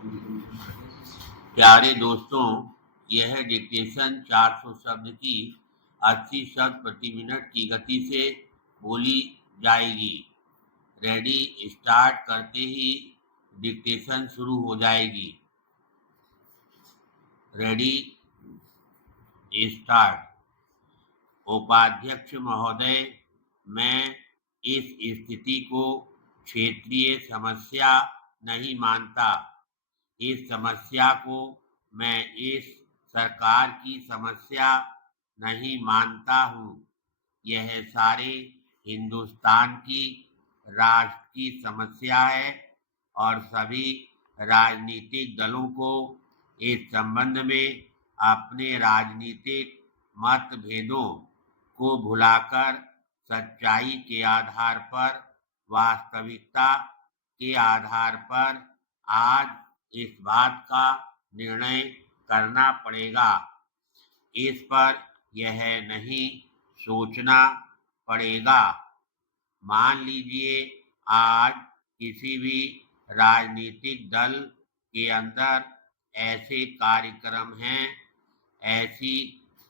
प्यारे दोस्तों, यह डिक्टेशन 400 शब्द की 80 शब्द प्रति मिनट की गति से बोली जाएगी। रेडी स्टार्ट करते ही डिक्टेशन शुरू हो जाएगी। Ready start. उपाध्यक्ष महोदय, मैं इस स्थिति को क्षेत्रीय समस्या नहीं मानता। इस समस्या को मैं इस सरकार की समस्या नहीं मानता हूँ। यह सारे हिंदुस्तान की राष्ट्र की समस्या है और सभी राजनीतिक दलों को इस संबंध में अपने राजनीतिक मतभेदों को भुलाकर सच्चाई के आधार पर, वास्तविकता के आधार पर आज इस बात का निर्णय करना पड़ेगा। इस पर यह नहीं सोचना पड़ेगा। मान लीजिए आज किसी भी राजनीतिक दल के अंदर ऐसे कार्यक्रम हैं, ऐसी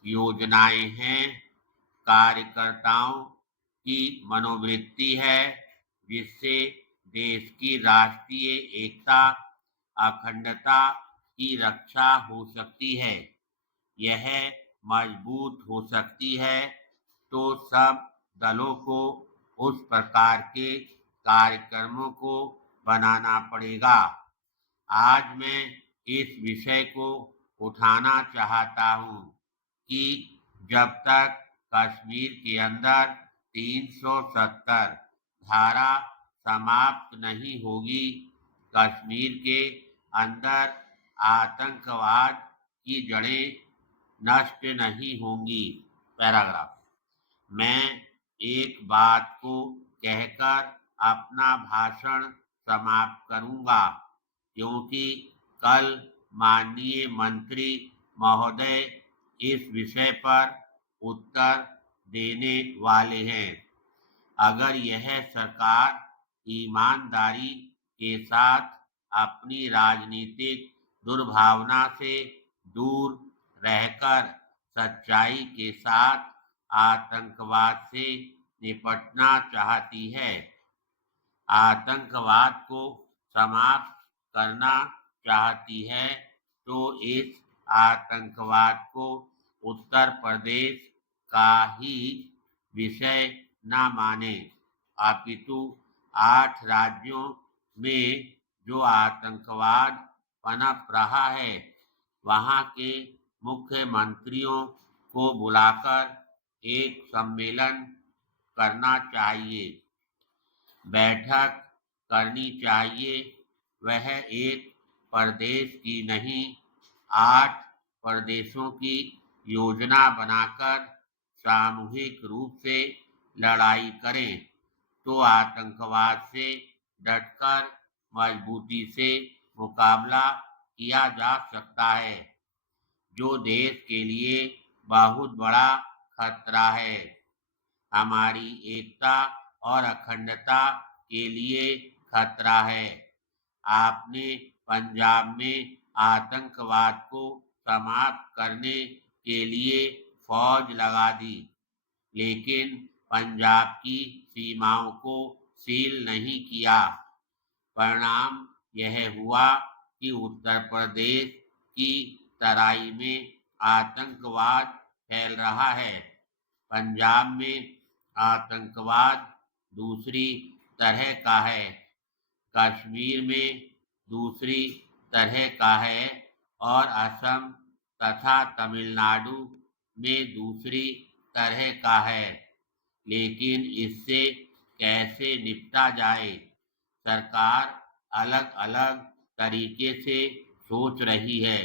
योजनाएं हैं, कार्यकर्ताओं की मनोवृत्ति है जिससे देश की राष्ट्रीय एकता, अखंडता की रक्षा हो सकती है, यह मजबूत हो सकती है, तो सब दलों को उस प्रकार के कार्यक्रमों को बनाना पड़ेगा। आज मैं इस विषय को उठाना चाहता हूँ कि जब तक कश्मीर के अंदर 370 धारा समाप्त नहीं होगी, कश्मीर के अंदर आतंकवाद की जड़ें नष्ट नहीं होंगी। पैराग्राफ। मैं एक बात को कहकर अपना भाषण समाप्त करूंगा, क्योंकि कल माननीय मंत्री महोदय इस विषय पर उत्तर देने वाले हैं। अगर यह सरकार ईमानदारी के साथ अपनी राजनीतिक दुर्भावना से दूर रहकर सच्चाई के साथ आतंकवाद से निपटना चाहती है, आतंकवाद को समाप्त करना चाहती है, तो इस आतंकवाद को उत्तर प्रदेश का ही विषय न माने, अपितु 8 राज्यों में जो आतंकवाद पनप रहा है, वहां के मुख्यमंत्रियों को बुलाकर एक सम्मेलन करना चाहिए, बैठक करनी चाहिए। वह एक प्रदेश की नहीं, 8 प्रदेशों की योजना बनाकर सामूहिक रूप से लड़ाई करें, तो आतंकवाद से डटकर मजबूती से मुकाबला किया जा सकता है, जो देश के लिए बहुत बड़ा खतरा है, हमारी एकता और अखंडता के लिए खतरा है। आपने पंजाब में आतंकवाद को समाप्त करने के लिए फौज लगा दी, लेकिन पंजाब की सीमाओं को सील नहीं किया। परिणाम यह हुआ कि उत्तर प्रदेश की तराई में आतंकवाद फैल रहा है। पंजाब में आतंकवाद दूसरी तरह का है, कश्मीर में दूसरी तरह का है और असम तथा तमिलनाडु में दूसरी तरह का है। लेकिन इससे कैसे निपटा जाए, सरकार अलग अलग तरीके से सोच रही है।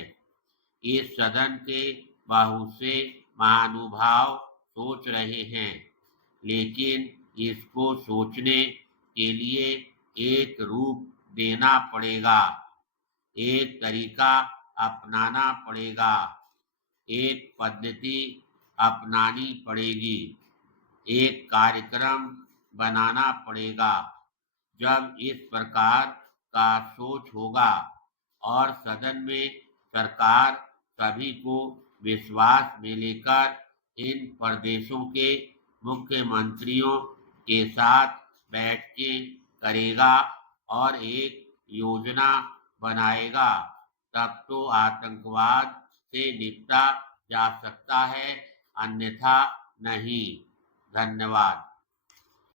इस सदन के बहुत से महानुभाव सोच रहे हैं, लेकिन इसको सोचने के लिए एक रूप देना पड़ेगा, एक तरीका अपनाना पड़ेगा, एक पद्धति अपनानी पड़ेगी, एक कार्यक्रम बनाना पड़ेगा। जब इस प्रकार का सोच होगा और सदन में सरकार सभी को विश्वास में लेकर इन प्रदेशों के मुख्यमंत्रियों के साथ बैठकें करेगा और एक योजना बनाएगा, तब तो आतंकवाद से निपटा जा सकता है, अन्यथा नहीं। धन्यवाद।